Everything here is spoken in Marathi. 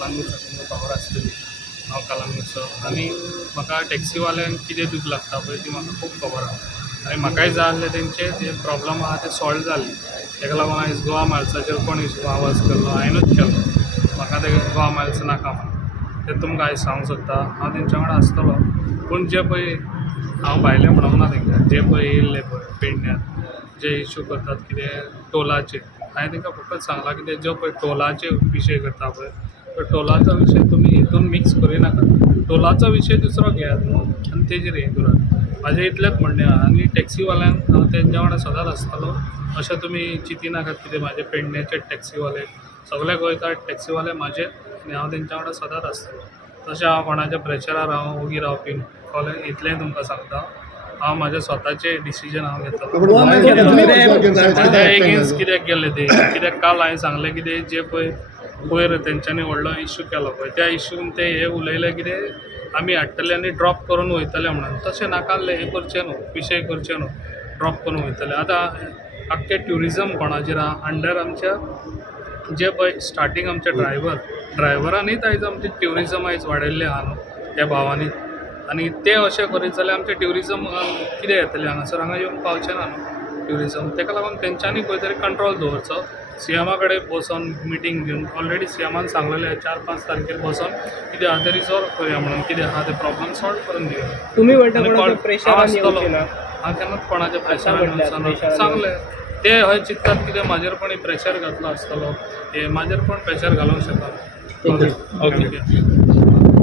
कलांगूट पावर आसतली हांव कलांगूटचो आनी म्हाका टॅक्सीवाल्यांक कितें दूख लागता पळय ती म्हाका खूब खबर आहा आनी म्हाकाय जाय आसलें तेंचे जे प्रॉब्लम आहा ते सॉल्व जाल्ले तेका लागून आयज गोवा मायल्साचेर कोण आवाज केल्लो हांवेंनूच केल्लो म्हाका ते गोवा मायल्स नाका म्हणून ते तुमकां आयज सांगूंक सोदता हांव तेंच्या वांगडा आसतलो पूण जे पळय हांव भायलें म्हणूंक ना तेंकां जे पळय येयल्ले पळय पेडण्यार जे इशू करतात कितें टोलाचे हांवें तांकां फकत सांगलां की जो पळय टोलाचे विशय करता पळय तो टोलाचो विशय तुमी हितून मिक्स करिनाका टोलाचो विशय दुसरो घेयात न्हू आनी तेजेर हें करात म्हाजें इतलेंच म्हणणें आहा आनी टॅक्सीवाल्यांक हांव तेंच्या वांगडा सदांच आसतलो अशें तुमी चिंती नाकात कितें म्हाजे पेडण्याचे टॅक्सीवाले सगळे गोंयकार टॅक्सीवाले म्हाजे आनी हांव तेंच्या वांगडा सदांच आसतलो तशें हांव कोणाच्या प्रेशरार हांव ओगी रावपी न्हू कळ्ळें इतलेंय तुमकां सांगता हांव म्हाजे स्वताचे डिसिजन हांव घेतलो ताज्या एगेन्स्ट कित्याक गेले ते कित्याक काल हांवें सांगलें कितें जे पळय वयर तेंच्यांनी व्हडलो इशू केलो पळय त्या इशून ते हे उलयले कितें आमी हाडटले आनी ड्रॉप करून वयतले म्हणून तशें नाकाल्लें हें करचें न्हू विशय करचें न्हू ड्रॉप करून वयतले आतां आख्खें ट्युरिजम कोणाचेर आहा अंडर आमच्या जे पळय स्टार्टींग आमचे ड्रायव्हरांनीच आयज आमचें ट्युरिजम आयज वाडयल्लें आहा न्हू त्या भावांनी आनी ते अशें करीत जाल्यार आमचें ट्युरिजम कितें येतलें हांगासर हांगा येवंक पावचें ना न्हू ट्युरिजम तेका लागून तेंच्यांनी खंय तरी कंट्रोल दवरचो सीएमा कडेन बसोन मिटींग घेवन ऑलरेडी सीएमान सांगलेलें 4-5 तारखेर बसोन कितें आहा ते रिजॉल्व करया म्हणून कितें आहा ते प्रॉब्लम सॉल्व करून दिवया तुम्ही म्हणटा कोणाच्या प्रेशरान येवचे ना हांव केन्नाच कोणाच्या प्रेशरान सांगलें ते हय चिंततात कितें म्हाजेर कोणी प्रेशर घातलो आसतलो हे म्हाजेर कोण प्रेशर घालूंक शकना ओके